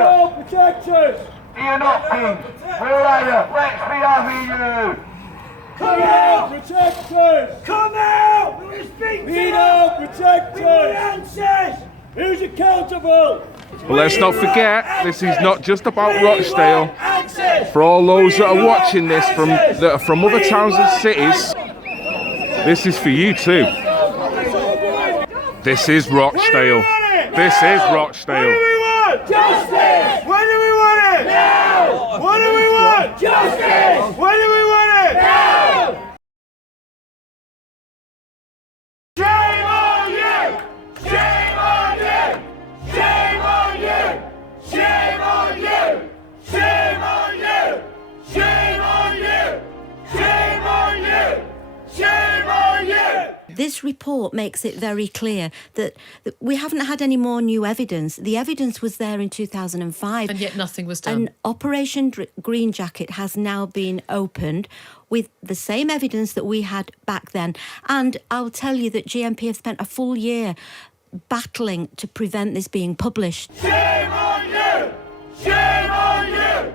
all protectors! You're not king. Where are you? Rex, we are you. Come out, protectors! Come out! We want to speak to you! Protectors! We want answers! Who's accountable? But let's not forget, this is not just about Rochdale. For all those that are watching this that are from other towns and cities, this is for you too. This is Rochdale. This is Rochdale. What do we want? Justice! When do we want it? Now! What do we want? Justice! When do we want it? Now! Shame on you! Shame on you! Shame on you! Shame on you! Shame on you! Shame on you! Shame on you! Shame on you! This report makes it very clear that we haven't had any more new evidence. The evidence was there in 2005. And yet nothing was done. And Operation Green Jacket has now been opened with the same evidence that we had back then. And I'll tell you that GMP have spent a full year battling to prevent this being published. Shame on you! Shame on you!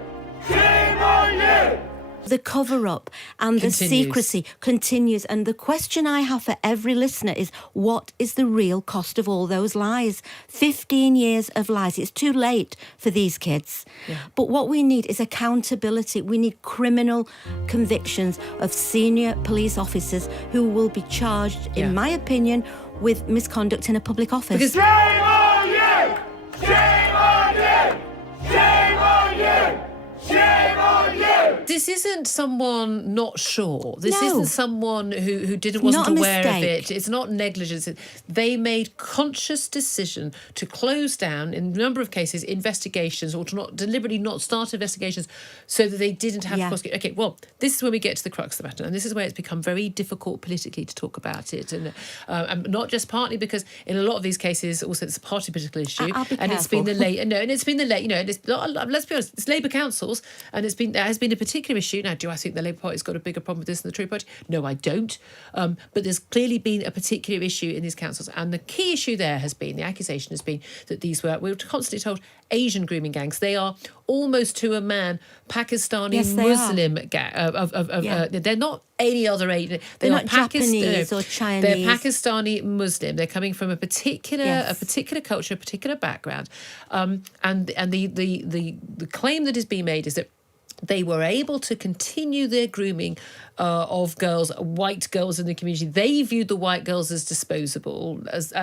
Shame on you! The cover-up and the secrecy continues. And the question I have for every listener is, what is the real cost of all those lies? 15 years of lies. It's too late for these kids. Yeah. But what we need is accountability. We need criminal convictions of senior police officers who will be charged, in my opinion, with misconduct in a public office. Shame on you! Shame on you! Shame on you! Shame on you! This isn't someone not sure. This No. isn't someone who wasn't aware of mistake. it. It's not negligence. They made conscious decision to close down, in a number of cases, investigations, or to not deliberately not start investigations so that they didn't have to prosecute. Okay, well, this is where we get to the crux of the matter, and this is where it's become very difficult politically to talk about it, and not just partly because in a lot of these cases also it's a party political issue, I'll be and careful. it's been the late and it's been the late. You know, and it's not, let's be honest, it's Labour councils, and there has been a particular issue. Now, do I think the Labour Party's got a bigger problem with this than the Tory Party? No, I don't. But there's clearly been a particular issue in these councils. And the key issue there has been, the accusation has been that we were constantly told, Asian grooming gangs. They are almost to a man Pakistani Muslim gang. They're not any other Asian. They're not Japanese or Chinese. They're Pakistani Muslim. They're coming from a particular culture, a particular background. And the claim that is being made is that they were able to continue their grooming of girls, white girls in the community. They viewed the white girls as disposable, as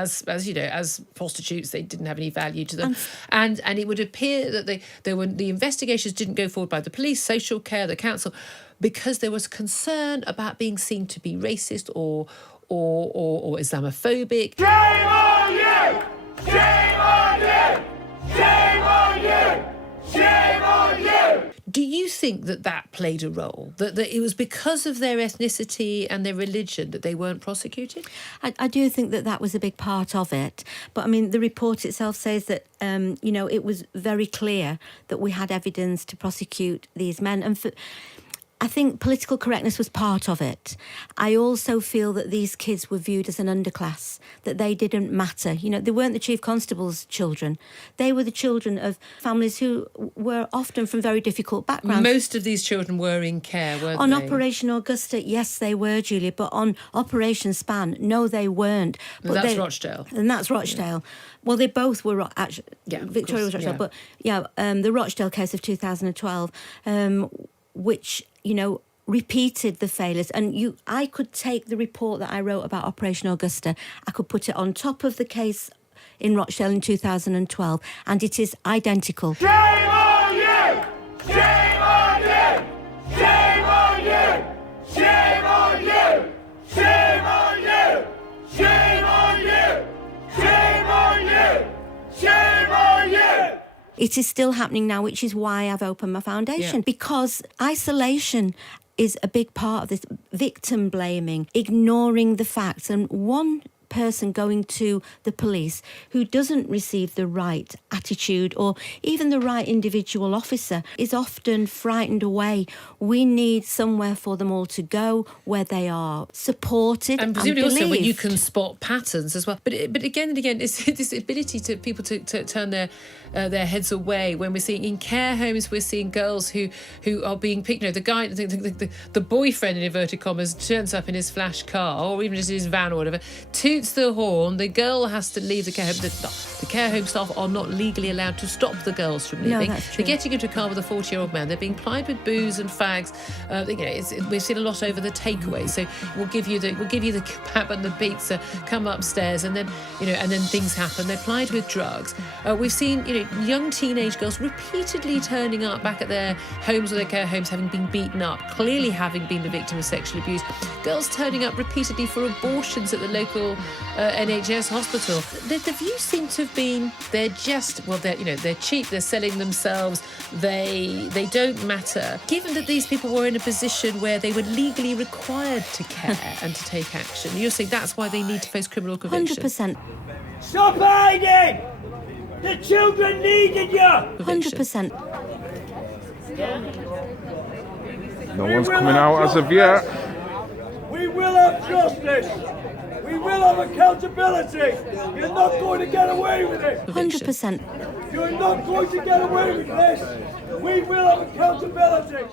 you know, as prostitutes. They didn't have any value to them, and it would appear that the investigations didn't go forward by the police, social care, the council, because there was concern about being seen to be racist or Islamophobic. Shame on you! Shame on you! Shame on you! Shame on you! Do you think that played a role? That it was because of their ethnicity and their religion that they weren't prosecuted? I do think that was a big part of it. But, I mean, the report itself says that, it was very clear that we had evidence to prosecute these men. And I think political correctness was part of it. I also feel that these kids were viewed as an underclass, that they didn't matter. You know, they weren't the chief constable's children. They were the children of families who were often from very difficult backgrounds. Most of these children were in care, weren't on they? Operation Augusta, yes, they were, Julia, but on Operation Span, no, they weren't. But that's Rochdale. And that's Rochdale. Yeah. Well, they both were actually. Yeah, Victoria was Rochdale, but the Rochdale case of 2012, which, repeated the failures. And I could take the report that I wrote about Operation Augusta, I could put it on top of the case in Rochdale in 2012, and it is identical. Shame on you! Shame on you! Shame on you! Shame on you! Shame on you! Shame on you! Shame on you! Shame on you! It is still happening now, which is why I've opened my foundation, because isolation is a big part of this, victim blaming, ignoring the facts. And one person going to the police who doesn't receive the right attitude or even the right individual officer is often frightened away. We need somewhere for them all to go where they are supported and presumably also where you believed. can spot patterns as well. But again and again, it's this ability to people to turn their heads away. When we're seeing in care homes, we're seeing girls who are being picked. You know, the guy, the boyfriend in inverted commas, turns up in his flash car or even just in his van or whatever, toots the horn. The girl has to leave the care home. The care home staff are not legally allowed to stop the girls from leaving. No, that's true. They're getting into a car with a 40-year-old man. They're being plied with booze and fags. We've seen a lot over the takeaway. So we'll give you the kebab and the pizza. Come upstairs, and then things happen. They're plied with drugs. We've seen young teenage girls repeatedly turning up back at their homes or their care homes, having been beaten up, clearly having been the victim of sexual abuse. Girls turning up repeatedly for abortions at the local NHS hospital. The view seemed to have been they're cheap. They're selling themselves. They don't matter. Given that these people were in a position where they were legally required to care and to take action, you're saying that's why they need to face criminal conviction. 100%. Stop hiding! The children needed you! 100%. No one's coming out as of yet. We will have justice! We will have accountability! You're not going to get away with it! 100%. You're not going to get away with this! We will have accountability!